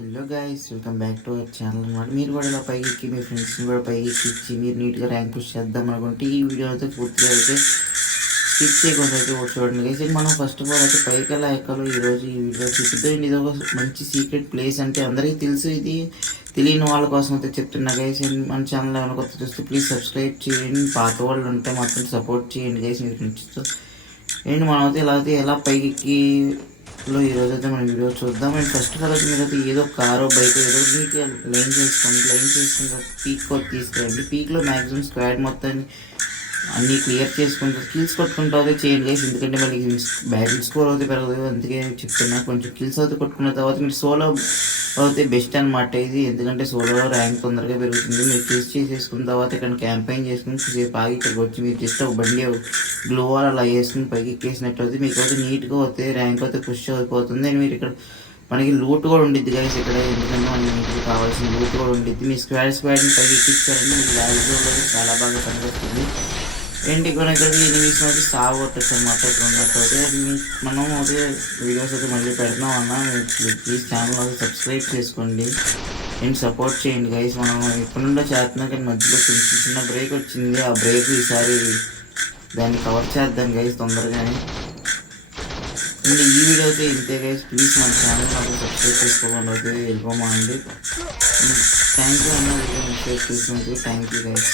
Hello guys, welcome back to our channel అనమాట. మీరు కూడా ఇలా పైకి ఎక్కి మీ ఫ్రెండ్స్ని కూడా పైకి ఎక్కించి మీరు నీట్గా ర్యాంక్ పుష్ చేద్దాం అనుకుంటే ఈ వీడియో అయితే పూర్తిగా అయితే స్కిప్ చేయకుండా అయితే చూడండి గైస్. మనం ఫస్ట్ ఆఫ్ ఆల్ అయితే పైకి ఎలా ఎక్కాలో ఈరోజు ఈ వీడియో చూపిద్దాం. ఇది ఒక మంచి సీక్రెట్ ప్లేస్, అంటే అందరికీ తెలుసు, ఇది తెలియని వాళ్ళ కోసం అయితే చెప్తున్నా గైస్. మన ఛానల్ ఏమైనా కొత్త చూస్తే ప్లీజ్ సబ్స్క్రైబ్ చేయండి, పాత వాళ్ళు ఉంటే మాత్రం సపోర్ట్ చేయండి గైస్ మీ ఫ్రెండ్స్తో. ఏంటి మనం అయితే ఇలా అయితే ఎలా పైకి ఎక్కి ఈరోజు అయితే మన వీడియో చూద్దాం. అండ్ ఫస్ట్ ఆఫ్ ఆల్ అయితే మీరైతే ఏదో కారో బైక్ ఏదో నీట్గా లైన్ చేసుకుని పీక్ కొట్టి తీసుకురండి. పీక్లో మ్యాక్సిమం స్క్వాడ్ మొత్తాన్ని అన్నీ క్లియర్ చేసుకుంటూ కిల్స్ కొట్టుకుంటూ అయితే చేయండి గైస్. ఎందుకంటే మళ్ళీ బ్యాటిల్ స్కోర్ అయితే పెరగదు, అందుకే చెప్తున్నా. కొంచెం కిల్స్ అయితే కొట్టుకున్న తర్వాత మీరు సోలో అయితే బెస్ట్ అనమాట ఇది. ఎందుకంటే సోలో ర్యాంక్ తొందరగా పెరుగుతుంది. మీరు కిల్స్ చేసేసుకున్న తర్వాత ఇక్కడ క్యాంపెయిన్ చేసుకుని సేపు ఆగి ఇక్కడికి వచ్చి మీరు జస్ట్ ఒక బండి గ్లో వాల్ అలా వేసుకుని పైకి ఎక్కేసినట్టు అయితే మీకు అయితే నీట్గా వస్తే ర్యాంక్ అయితే పుష్ అయిపోతుంది. అండ్ మీరు ఇక్కడ మనకి లూట్ కూడా ఉండిద్ది గైస్ ఇక్కడ, ఎందుకంటే మనకి ఇంటికి కావాల్సిన లూట్ కూడా ఉండిద్ది. మీ స్క్వాడ్ని పైకి ఎక్కించారంటే మీకు లాజ్లో చాలా బాగా పనిచేస్తుంది. ఏంటి ఇక్కడ ఎనిమిస్ అయితే సాగు కొట్టచ్చు అనమాట. ఇక్కడ ఉన్నట్టు మనం అయితే వీడియోస్ అయితే మళ్ళీ పెడతాం అన్న. ప్లీజ్ ఛానల్ అయితే సబ్స్క్రైబ్ చేసుకోండి అండ్ సపోర్ట్ చేయండి గైస్. మనం ఇప్పటి నుండో చేస్తున్నాం కానీ మధ్యలో చిన్న బ్రేక్ వచ్చింది. ఆ బ్రేక్ ఈసారి దాన్ని కవర్ చేద్దాం గైస్ తొందరగానే. అండ్ ఈ వీడియో అయితే ఇంతే గైస్. ప్లీజ్ మన ఛానల్ అయితే సబ్స్క్రైబ్ చేసుకోమని అయితే వెళ్ళిపోమా అండి. థ్యాంక్ యూ అన్న, వీడియో మెసేజ్ చూసినందుకు థ్యాంక్ యూ గైస్.